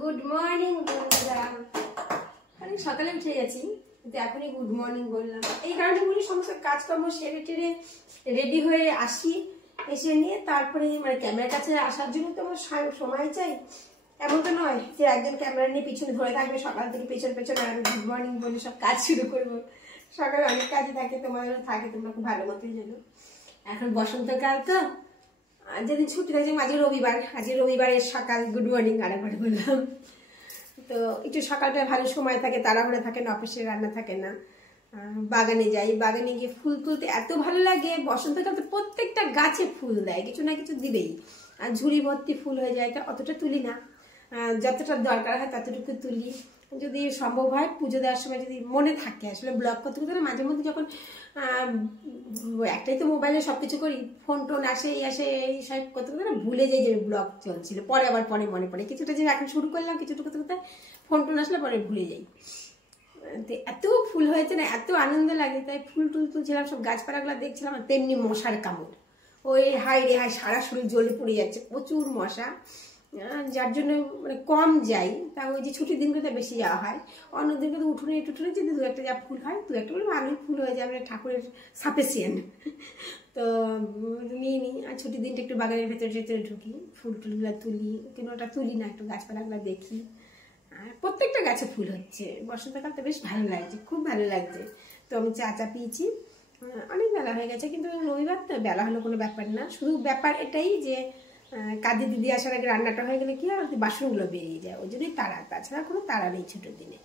Good morning বন্ধুরা। অনেক সকালে উঠে গেছি, কিন্তু এখনই গুড মর্নিং বললাম। এই কারণে বলি সমস্ত কাজকর্ম সেরে টেরে রেডি হয়ে আসি, এসে নিয়ে তারপরে মানে ক্যামেরার কাছে আসার জন্য তো আমার সময় চাই। এমন তো নয় যে একজন ক্যামেরা নিয়ে পিছনে ধরে থাকবে সকাল থেকে পেছন পেছনে আর গুড মর্নিং বলে সব কাজ শুরু করবো। সকালে অনেক কাজই থাকে, তোমাদেরও থাকে, তোমরা খুব ভালো মতোই জানো। এখন বসন্তকাল তো, যেদিন ছুটি থাকে, আজকে রবিবার, আজকে রবিবারের সকাল গুড মর্নিং আরেকবার বললাম। তো একটু সকালটায় ভালো সময় থাকে, তাড়াহুড়া থাকে না, অফিসে রান্না থাকে না। বাগানে যাই, বাগানে গিয়ে ফুল তুলতে এত ভালো লাগে। বসন্তকাল তো প্রত্যেকটা গাছে ফুল দেয়, কিছু না কিছু দিবেই। আর ঝুড়ি ভর্তি ফুল হয়ে যায়, অতটা তুলি না, যতটা দরকার হয় ততটুকু তুলি। যদি সম্ভব হয় পুজো দেওয়ার সময় যদি মনে থাকে, আসলে ব্লগ করতে করতে মাঝে মধ্যে যখন একটাই তো মোবাইলে সবকিছু করি, ফোন টোন আসে এই আসে এই সব করতে করতে না ভুলে যাই যে ব্লগ চলছিল। পরে আবার পরে মনে পড়ে, কিছুটা যে এখন শুরু করলাম, কিছুটা করতে করতে ফোন টোন আসলে পরে ভুলে যাই। এত ফুল হয়েছে না, এত আনন্দ লাগে, তাই ফুল টুল তুলছিলাম, সব গাছপালাগুলো দেখছিলাম। আর তেমনি মশার কামড়, ওই হাই রে হাই, সারা শরীর জ্বলে পড়ে যাচ্ছে, প্রচুর মশা। যার জন্য মানে কম যাই, তা ওই যে ছুটির দিনগুলোতে বেশি যাওয়া হয়। অন্য দিনকে তো উঠোনে যদি দু একটা যা ফুল হয়, দু একটা বলে ভালোই ফুল হয়ে যাবে, ঠাকুরের সাফিসিয়েন্ট। তো নিয়ে নিই, আর ছুটির দিনটা একটু বাগানের ভেতরে ঢুকি, ফুল টুলগুলো তুলি, কিন্তু ওটা তুলি না, একটু গাছপালাগুলো দেখি। আর প্রত্যেকটা গাছে ফুল হচ্ছে, বসন্তকালটা বেশ ভালো লাগছে, খুব ভালো লাগছে। তো আমি চা পিয়েছি, অনেক বেলা হয়ে গেছে, কিন্তু রবিবার তো বেলা হলো কোনো ব্যাপার না। শুধু ব্যাপার এটাই যে কাজে দিদি আসার আগে রান্নাটা হয়ে গেলে কি আর বাসনগুলো বেরিয়ে যায়, ওই জন্যই তাড়া, তাছাড়া কোনো তাড়া নেই ছোটোর দিনে।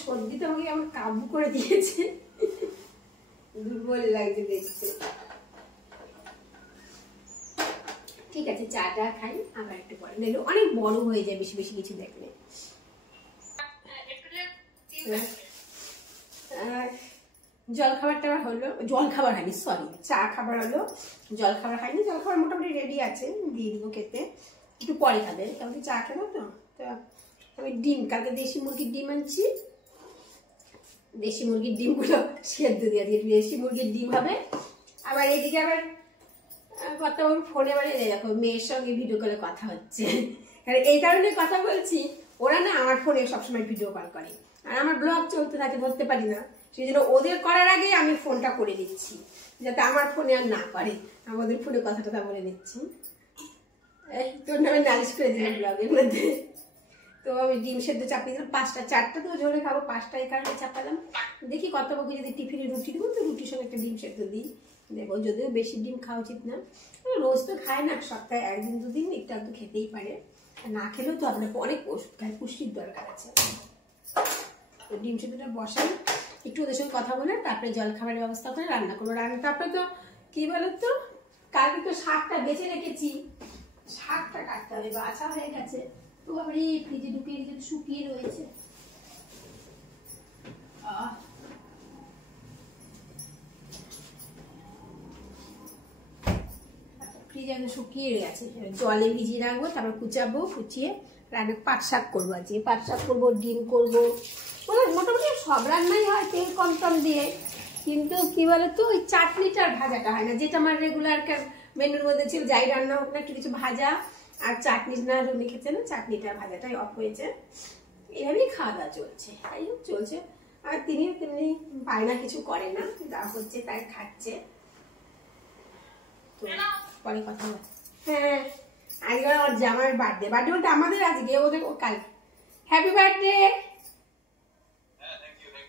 সর্দি তো আমাকে আমার কাবু করে দিয়েছে, দুর্বল লাগছে দেখতে। ঠিক আছে, চাটা খাই, আবার একটু পরে, নাহলে অনেক বড় হয়ে যায় বেশি বেশি কিছু দেখলে। জলখাবারটা হলো, জলখাবার হয়নি, সরি, চা খাবার হলো, জলখাবার হয়নি। জলখাবার মোটামুটি রেডি আছে, দিয়ে দিব খেতে, একটু পরে খাবে, কালকে চা খেলো তো। আমি ডিম, কালকে দেশি মুরগির ডিম আনছি, দেশি মুরগির ডিমগুলো সেদ্ধ দিয়ে দিয়ে, দেশি মুরগির ডিম হবে। আবার এদিকে আবার কথা ফোনে মানে দেখো মেয়ের সঙ্গে ভিডিও কলে কথা হচ্ছে, এই কারণে কথা বলছি। ওরা না আমার ফোনে সবসময় ভিডিও কল করে, আর আমার ব্লগ চলতে থাকে, ধরতে পারি না, সেই জন্য ওদের করার আগে আমি ফোনটা করে দিচ্ছি, যাতে আমার ফোনে আর না করে, আমি ওদের ফোনে কথা বলে দিচ্ছি। তোর নামে নালিশ করে দিলাম ব্লগের মধ্যে। তো আমি ডিম সেদ্ধ চাপিয়ে দিলাম, 5টা, 4টা তো ঝোলে খাবো, 5টা এই কারণে চাপালাম। দেখি কত বকু, যদি টিফিনে রুটি দেবো তো রুটির সঙ্গে একটা ডিম সেদ্ধ দিই, দেখো। যদিও বেশি ডিম খাওয়া উচিত না, রোজ তো খায় না, সপ্তাহে 1 দিন 2 দিন একটু একটু খেতেই পারে, না খেলেও তো আপনার অনেক ওষুধ খায়, পুষ্টির দরকার আছে। তো ডিম সেদ্ধটা বসাই, একটু ওদের সঙ্গে কথা বলে তারপরে জল খাবারের ব্যবস্থা করে রান্না করবো। তারপরে তো কি বলতো, কালকে তো শাকটা বেঁচে রেখেছি, শাকটা কাটতে হবে, বাছা হয়ে গেছে, তো আবার এই ফ্রিজে ঢুকিয়ে রেখে শুকিয়ে রয়েছে। ফ্রিজে শুকিয়ে গেছে, জলে ভিজিয়ে রাখবো, তারপর কুচাবো, কুচিয়ে রান্না পাট শাক করবো। আজকে পাট শাক করবো, ডিম করবো, মোটামুটি সব রান্নাই হয় তেল কম টম দিয়ে, কিন্তু কি বলতো ওই চাটনিটার ভাজাটা হয় না, যেটা আমার রেগুলার মেনুর মধ্যে ছিল, যাই রান্না হোক না একটু কিছু ভাজা আর চাটনি না রুনি খেতে না, চাটনিটা ভাজাটাই অফ হয়েছে, এভাবেই খাওয়া দাওয়া চলছে, তাই হোক চলছে। আর তিনি তেমনি বায়না কিছু করে না, যা হচ্ছে তাই খাচ্ছে। তো পরে কথা বল। হ্যাঁ, আজকে ওর জামার বার্থডে, বার্থডে বলতে আমাদের আজকে, ওদের কাল। Happy birthday.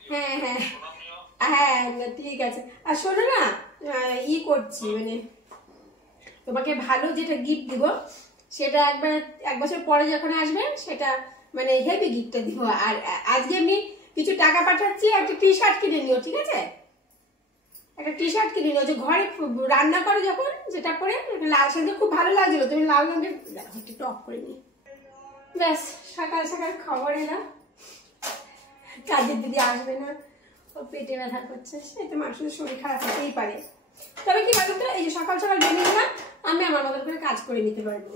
হ্যাঁ হ্যাঁ হ্যাঁ, ঠিক আছে। আর শোনো না, ই করছি মানে তোমাকে ভালো যেটা গিফট দিব, সেটা 1 বছর পরে যখন আসবে সেটা মানে হেভি গিফটটা দিব। আর আজকে আমি কিছু টাকা পাঠাচ্ছি, একটা টি শার্ট কিনে নিও, ঠিক আছে? একটা টি শার্ট কিনে নিও, যে ঘরে রান্না করো যখন, যেটা পরে লাল শাড়িতে খুব ভালো লাগছিল, তুমি লাল রঙের, একটু টপ করে নিই। ব্যাস, সকাল সকাল খবর এলাম, কাজের দিদি আসবে না, ও পেটে ব্যথা করছে, সে তো মানুষের শরীর খারাপ হতেই পারে। তবে কি বলতো, এই যে সকাল সকাল বেরিয়ে না, আমি আমার মতো করে কাজ করে নিতে পারবো,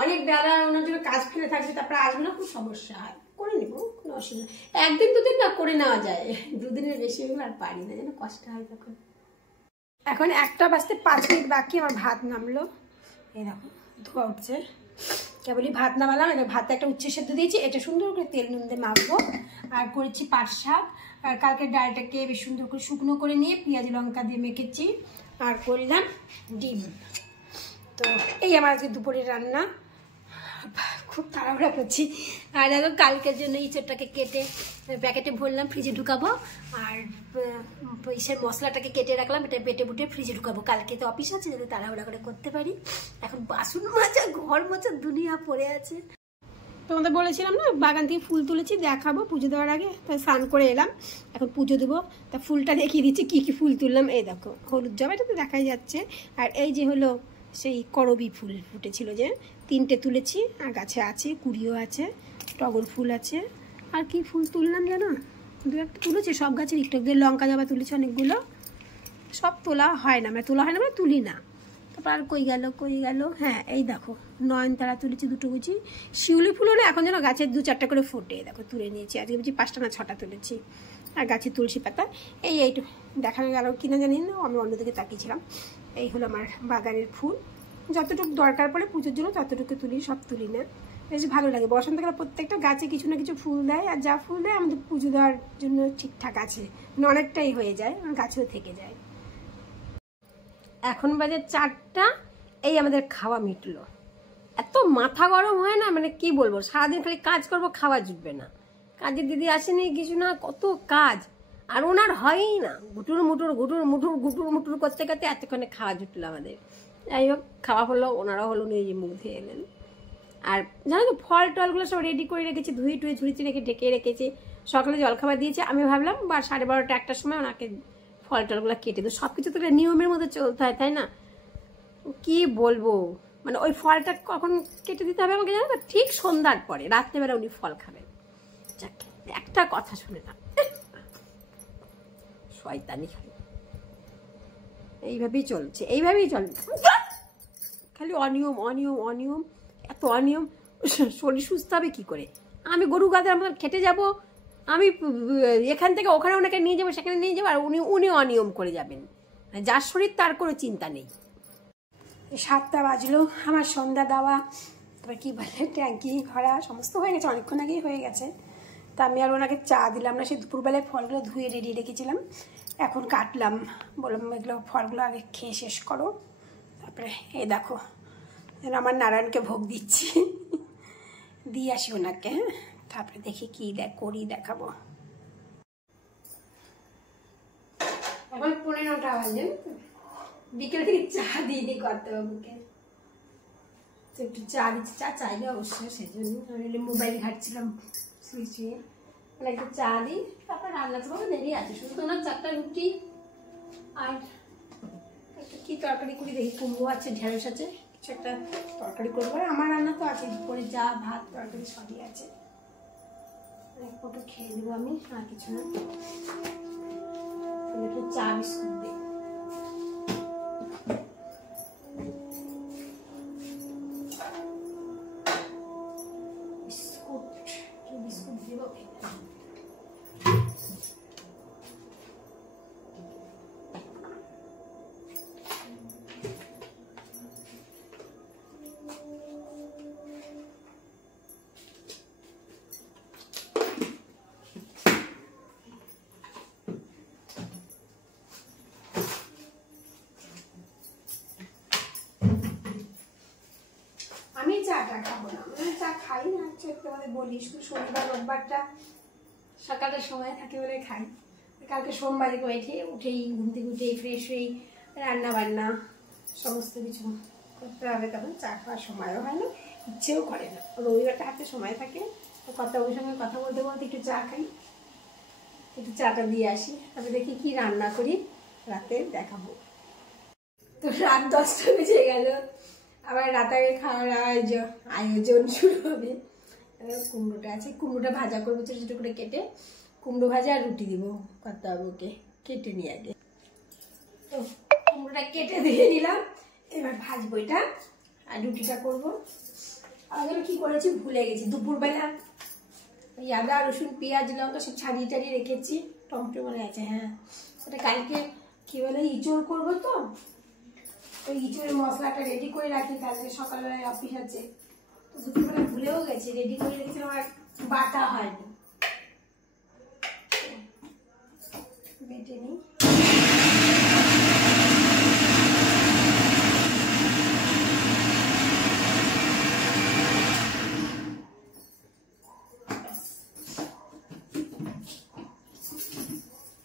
অনেক বেলা ওনার জন্য কাজ ফেলে থাকছে, তারপরে আসবে না, খুব সমস্যা হয়। করে নেবো, কোনো অসুবিধা। একদিন দুদিন না করে নেওয়া যায়, দুদিনের বেশি হলে আর পারি না, যেন কষ্ট হয় তখন। এখন 1টা বাজতে 5 মিনিট বাকি, আমার ভাত নামলো। এই দেখো ধোয়া উঠছে, কেবলই ভাত নামালাম। এটা ভাতে একটা উচ্ছে সেদ্ধ দিয়েছি, এটা সুন্দর করে তেল নুন দিয়ে মাখবো। আর করেছি পাট শাক, আর কালকে ডালটাকে বেশ সুন্দর করে শুকনো করে নিয়ে পেঁয়াজ লঙ্কা দিয়ে মেখেছি। আর করলাম ডিম। তো এই আমার আজকে দুপুরের রান্না। খুব তাড়াহুড়া করছি। আর দেখো কালকের জন্য ইঁচড়টাকে কেটে প্যাকেটে ভরলাম, ফ্রিজে ঢুকাবো। আর ইসের মশলাটাকে কেটে রাখলাম, এটা বেটে বুটে ফ্রিজে ঢুকাবো। কালকে তো অফিস আছে, যাতে তাড়াহুড়া করে করতে পারি। এখন বাসন মাজা, ঘর মোছা দুনিয়া পড়ে আছে। তোমাদের বলেছিলাম না বাগান থেকে ফুল তুলেছি, দেখাবো পুজো দেওয়ার আগে। তাই স্নান করে এলাম, এখন পুজো দেবো। তা ফুলটা দেখিয়ে দিচ্ছি কী কী ফুল তুললাম। এই দেখো হলুদ জবা, এটা তো দেখাই যাচ্ছে। আর এই যে হলো সেই করবি ফুল ফুটেছিল, যে 3টে তুলেছি, আর গাছে আছে, কুড়িও আছে, টগর ফুল আছে। আর কি ফুল তুললাম জানো, 2-1টা তুলেছি। সব গাছের একটু একটু, লঙ্কা জবা তুলেছি অনেকগুলো। সব তোলা হয় না, মানে তোলা হয় না, মানে তুলি না। তারপর আর কই গেল, হ্যাঁ এই দেখো নয়নতারা তুলেছি 2টো গুছি। শিউলি ফুল হলে এখন যেন গাছের 2-4টা করে ফোটে, দেখো তুলে নিয়েছি। আজকে বুঝি 5টা না 6টা তুলেছি। আর গাছে তুলসী পাতা এইটু দেখানো গেল কিনা জানি না, আমি অন্যদিকে তাকিয়েছিলাম। এই হলো আমার বাগানের ফুল। যতটুকু দরকার পড়ে পুজোর জন্য ততটুকু তুলি, সব তুলি না। বেশ ভালো লাগে, বসন্তকালে প্রত্যেকটা গাছে কিছু না কিছু ফুল দেয়। আর যা ফুল দেয় আমাদের পুজো দেওয়ার জন্য ঠিকঠাক আছে, মানে অনেকটাই হয়ে যায়, গাছেও থেকে যায়। এখন বাজে 4টা, এই আমাদের খাওয়া মিটলো। এত মাথা গরম হয় না, মানে কি বলবো, সারাদিন খালি কাজ করবো, খাওয়া জুটবে না। কাজের দিদি আসেনি কিছু না, কত কাজ। আর ওনার হয়ই না, গুটুর মুটুর করতে করতে এতক্ষণে খাওয়া জুটলো আমাদের। যাই হোক খাওয়া হলো, ওনারাও হলো, নিয়ে যে মুখ ধুয়ে এলেন। আর জানো তো ফল টলগুলো সব রেডি করে রেখেছি, ধুয়ে টুয়ে ঝুড়িতে রেখে ঢেকে রেখেছি। সকালে জলখাবার দিয়েছে, আমি ভাবলাম 12:30 1টার সময় ওনাকে ফল টলগুলো কেটে দেবো। সব কিছু তো নিয়মের মধ্যে চলতে হয়, তাই না? কি বলবো, মানে ওই ফলটা কখন কেটে দিতে হবে আমাকে জানো তো, ঠিক সন্ধ্যার পরে, রাত্রেবেলা উনি ফল খাবেন। যাক, একটা কথা শুনে না, শয়তানি খালি এইভাবেই চলছে, খালি অনিয়ম, এত অনিয়ম। শরীর সুস্থ হবে কি করে? আমি গরু গাদের আমাদের খেটে যাব, আমি এখান থেকে ওখানে ওনাকে নিয়ে যাবো, সেখানে নিয়ে যাবো, আর উনি অনিয়ম করে যাবেন। যার শরীর তার কোনো চিন্তা নেই। 7টা বাজলো, আমার সন্ধ্যা দেওয়া, তারপর কি বলে ট্যাঙ্কি ভরা সমস্ত হয়ে গেছে, অনেকক্ষণ আগেই হয়ে গেছে। তা আমি আর ওনাকে চা দিলাম না, সেই দুপুরবেলায় ফলগুলো ধুয়ে রেডি রেখেছিলাম, এখন কাটলাম। বললাম এগুলো ফলগুলো আগে খেয়ে শেষ করো, তারপরে এই দেখো আমার নারায়ণকে ভোগ দিচ্ছি, দিয়ে আসি ওনাকে। হ্যাঁ, তারপরে দেখি কি দেখাবো। এখন 15টা বাজে, বিকেল থেকে চা দিইনি কর্তাবাবুকে, একটু চা দিচ্ছি। চা চাইলে অবশ্যই, সেই জন্য মোবাইল ঘাটছিলাম শুয়ে, একটু চা দিই, তারপর রান্না করবো। দেরি আছে, শুধু তো না 4টা রুটি আর একটা কি তরকারি করি দেখি, কুমড়ো আছে, ঢেঁড়স আছে, কিছু একটা তরকারি করবো। আর আমার রান্না তো আছে, দুপুরে যা ভাত তরকারি সবই আছে। এক ফটো খেয়ে দেবো আমি, আর কিছু না। একটু চা বিস্কুট দিই। বিস্কুট দিব। আমি চাটা খাবো না, আমি চা খাই না, তোমাদের বলি শুধু শনিবার রোববারটা সকালের সময় থাকে বলে খাই। কালকে সোমবারে উঠেই ঘুম থেকে উঠেই ফ্রেশ হয়েই রান্না বান্না সমস্ত কিছু করতে হবে, তখন চা খাওয়ার সময়ও হয় না, ইচ্ছেও করে না। রবিবারটা হাতে সময় থাকে, কর্তাবাবুর সঙ্গে কথা বলতে বলতে একটু চা খাই, একটু চাটা দিয়ে আসি, তারপরে দেখি কি রান্না করি, রাতে দেখাবো। তো রাত 10টা বেজে গেল, আবার রাতের খাওয়ার আয়োজন শুরু হবে। কুমড়োটা আছে, কুমড়োটা ভাজা করবো ছোটো ছোটো করে কেটে, কুমড়ো ভাজা আর রুটি দিব কর্তাবাবুকে, কেটে নিয়ে আগে। তো কুমড়োটা কেটে দিয়ে নিলাম, এবার ভাজবো এটা, আর রুটিটা করবো। আগের কি করেছি ভুলে গেছি। দুপুরবেলা ওই আদা রসুন পেঁয়াজ লঙ্কা সব ছাড়িয়ে টাড়িয়ে রেখেছি। টমেটো মনে আছে, হ্যাঁ ওটা কালকে কি বলে ইঁচড় করবো তো, ওই ইঁচড়ের মশলাটা রেডি করে রাখি, কালকে সকালবেলায় অফিস আছে। তো দুপুরবেলা ভুলেও গেছি, রেডি করে রেখেছিলাম আর বাটা হয়নি। বেটে নিই।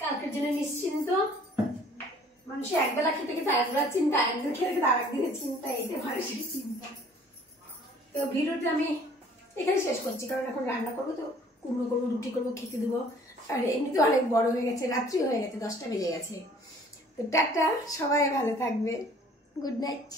কালকের জন্য নিশ্চিন্ত। মানুষের একবেলা খেতে খেতে একবেলা চিন্তা, একদিন খেতে খেতে আর একদিনের চিন্তা, এটা মানুষের চিন্তা। তো ভিডিওটা আমি এখানে শেষ করছি, কারণ এখন রান্না করবো, তো কুমড়ো করবো, রুটি করবো, খেতে দেবো। আর এমনিতে অনেক বড় হয়ে গেছে, রাত্রি হয়ে গেছে, 10টা বেজে গেছে। তো টাটা, সবাই ভালো থাকবে, গুড নাইট।